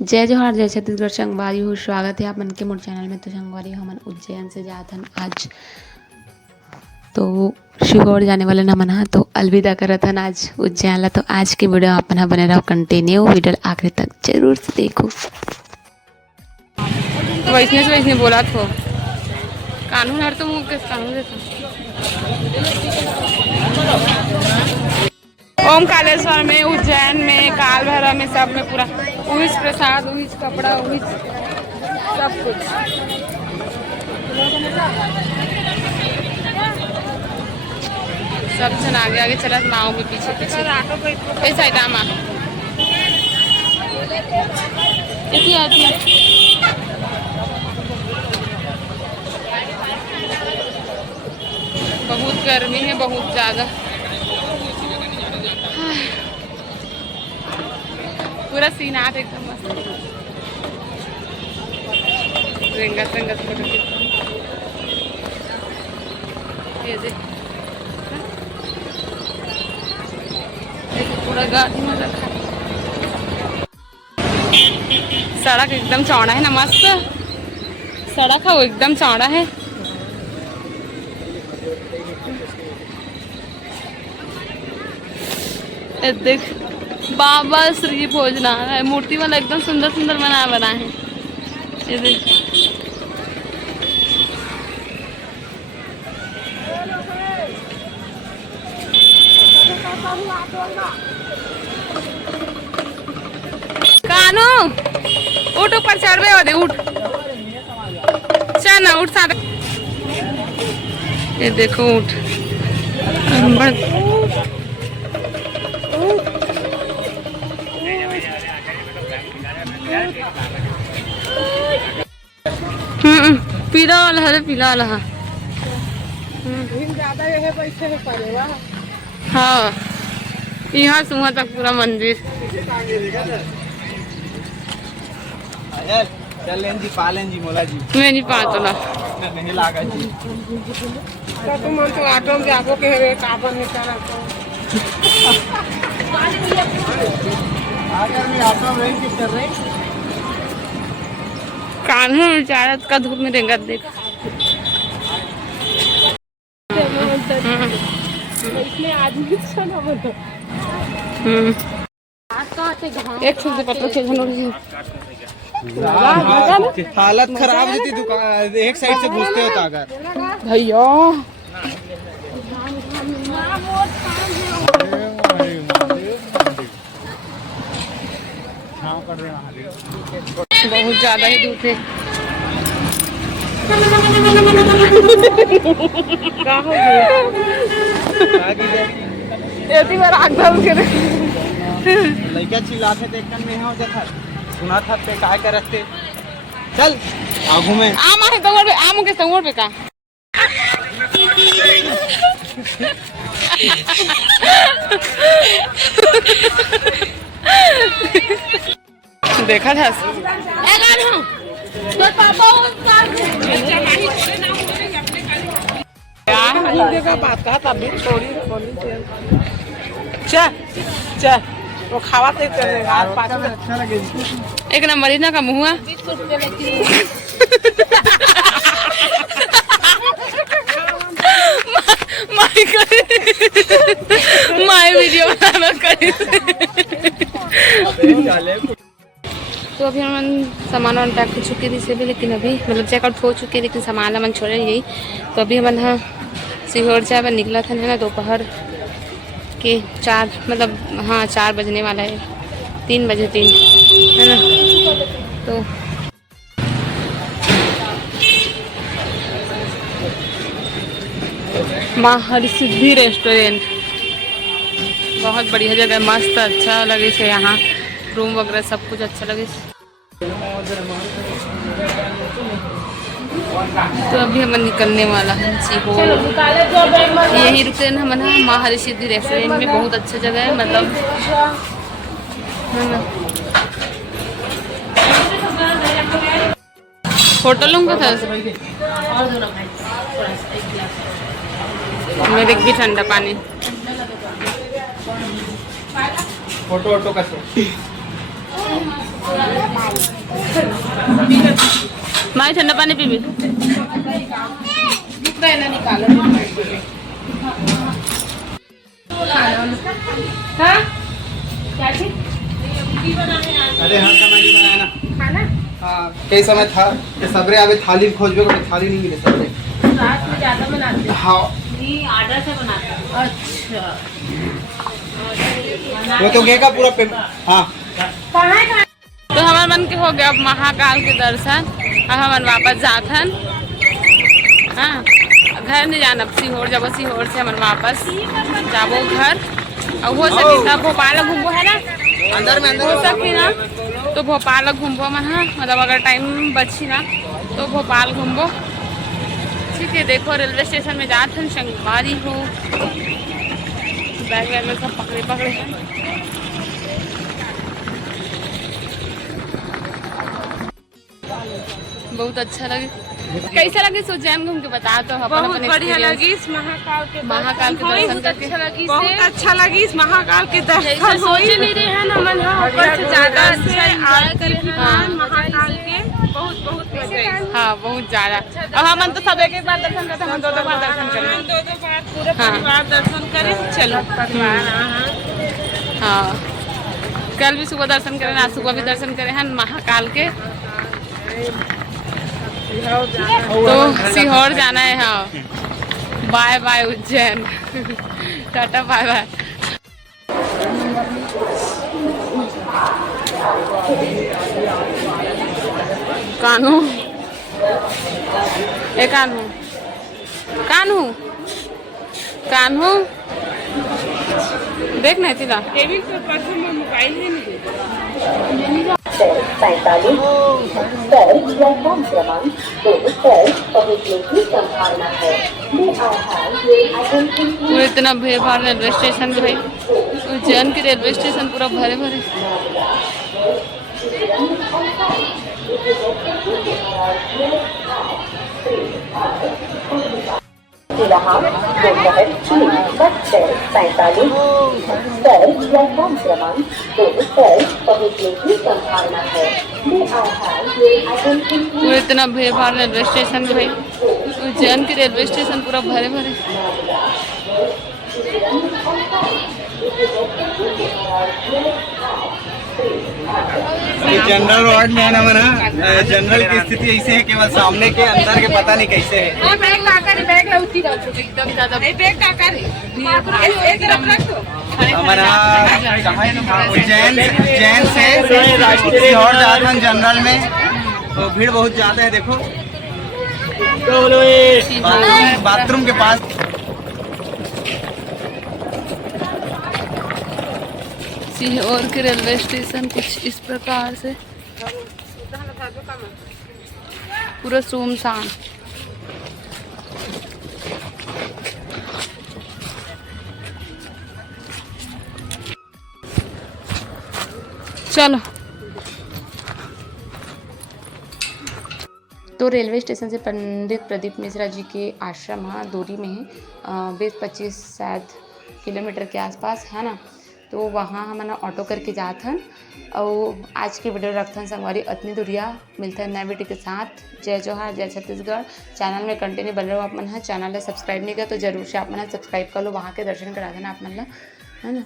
जय जोहार जय छत्तीसगढ़ संगवारी हो। स्वागत है आप मन के मोर चैनल में। तो संगवारी हमन उज्जैन से जात हन आज, तो शिवगढ़ जाने वाले न मन हा तो अलविदा करत हन आज उज्जैन ला। तो आज के वीडियो अपन हा बने रहो कंटिन्यू, वीडियो आखिर तक जरूर से देखो। वैसने से वैसने बोला तो कानून हर तो मुँह के कानून देता। ओमकारेश्वर में, उज्जैन में, काल भैरव में, सब में पूरा उहिच प्रसाद, उहिच कपड़ा, उहिच सब कुछ। सब जन आगे आगे चला, नाव में पीछे पीछे ऐसा ही दामा आती है। बहुत गर्मी है, बहुत ज़्यादा। पूरा सीन आठ एकदम मस्त। रेंगत रेंगत फोटो ये देख, पूरा गाड़ी में रखा। सड़क एकदम चौड़ा है ना, मस्त सड़क है वो, एकदम चौड़ा है। देख बाबा श्री भोजनालय, मूर्ति वाला एकदम सुंदर सुंदर बना है। ये देख कानू उठ, ऊपर चढ़ दे, उठ चल ना, उठ साथ। ये देखो उठ, पीला वाला है, पीला वाला है। हाँ, यहाँ से वहाँ तक पूरा मंदिर। चलें जी, पालें जी, मोला जी। मैं नहीं पाता ना, नहीं लागा जी। तो तुम तो ऑटो में जाबो के है काबर निकाला तो अगर मैं ऑटो में की कर रही कान्हा विचारत का धूप में रेंगत देख। इसमें आदमी चला बोलो। एक छुट्टी पत्रों से हालत खराब रहती दुकान, एक साइड से घुसते होता अगर भैया। बहुत ज्यादा ही धूप है। लड़का चिल्लाते देखकर में हो जाता, सुना था पे काय करते। चल आगू में आम है तंगोर पे, आम के तंगोर पे का देखा था बात कहा तब भी थोड़ी चल चल वो खावा थे आज 5 मिनट अच्छा लगे। एक नंबर ही ना का मुँह माय वीडियो बनाना करे। तो अभी हम सामान पैक हो चुके थे से भी, लेकिन अभी मतलब चेकआउट हो चुके, लेकिन सामान हम छोड़े यही। तो अभी हम यहाँ सीहोर से अब निकला था ना, दोपहर के 4 मतलब हाँ 4 बजने वाला है, 3 बजे 3 है ना। तो माँ हरसिद्धि रेस्टोरेंट बहुत बढ़िया जगह, मस्त अच्छा लगे से यहाँ, रूम वगैरह सब कुछ अच्छा लगे। तो अभी हम निकलने वाला है सीहोर। यही रुके ना हम माँ हरसिद्धि रेस्टोरेंट में, बहुत अच्छा जगह है मतलब है ना। होटल लूँगा था मेरे भी ठंडा पानी। फोटो वोटो का माई ठंडा पानी पीबी हाँ क्या चीज अरे हर समय नहीं बनाया ना खाना हाँ कई समय था कि सबरे अबे थाली खोजबे को थाली नहीं मिले सबरे रात में ज्यादा बनाते हाँ नहीं आर्डर से बनाते हैं। अच्छा वो तो गए का पूरा हाँ तो हमारे मन के हो गया अब महाकाल के दर्शन अब हम वापस जाथन हाँ घर नहीं जाना अब सीहोर जब सीहोर से हम वापस जाबो घर और हो सकी तब भोपाल घूमबो है ना अंदर में हो सकी ना तो भोपाल घूमबो मन हाँ मतलब अगर टाइम बची ना तो भोपाल घूमबो ठीक है। देखो रेलवे स्टेशन में जाथन संगवारी हो बैग वैग में सब पकड़े पकड़े हैं। बहुत अच्छा लगे कैसा लगे सो जैन घूम के बता तो बहुत बढ़िया लगी इस महाकाल के महाकाल के दर्शन करके बहुत अच्छा लगी इस महाकाल के दर्शन सोच नहीं रहे हैं ना मन ऊपर से ज्यादा अच्छा आरती महाकाल के बहुत बहुत मजा आई। हाँ बहुत ज्यादा अब हम तो सब एक बार दर्शन करते हम दो बार दर्शन करें दो बार पूरे परिवार दर्शन करें चलो हाँ कल भी सुबह दर्शन करें आज सुबह भी दर्शन करें हैं महाकाल के तो सीहोर जाना है। हाँ bye bye Ujjain tata bye bye. Kanhu ए कान्हू कान्हू कान्हू देख नहीं थी ना टेबल पे पर्सन में मोबाइल है नहीं 45 सर प्लेटफॉर्म क्रमांक 2 पर पहुंचने की संभावना है। पूरे इतना भीड़ भाड़ रेलवे स्टेशन में भाई उज्जैन के रेलवे स्टेशन पूरा भरे भरे फिलहाल दोपहर 3:45 सर प्लेटफॉर्म क्रमांक 2 पर पहुंचने की संभावना है। पूरे इतना भीड़ भाड़ रेलवे स्टेशन में भाई उज्जैन के रेलवे स्टेशन पूरा भरे भरे जनरल वार्ड में है ना मना जनरल की स्थिति ऐसे है केवल सामने के अंदर के पता नहीं कैसे है। एकदम ज्यादा हमारा उज्जैन से सीहोर जाथन जनरल में तो भीड़ बहुत ज्यादा है। देखो बाथरूम के पास सीहोर के रेलवे स्टेशन कुछ इस प्रकार से पूरा सुनसान चलो। तो रेलवे स्टेशन से पंडित प्रदीप मिश्रा जी के आश्रम हाँ दूरी में है 20-25 शायद किलोमीटर के आसपास है ना। तो वहाँ हम ऑटो करके जात हन और आज की वीडियो रखथन संगवारी अतनी दूरिया मिलते हैं नए वीडियो के साथ। जय जोहार जय छत्तीसगढ़। चैनल में कंटिन्यू बन रहे हो आप मन है चैनल सब्सक्राइब नहीं किया तो जरूर से आप मन सब्सक्राइब कर लो वहाँ के दर्शन करा देना आप मन है ना।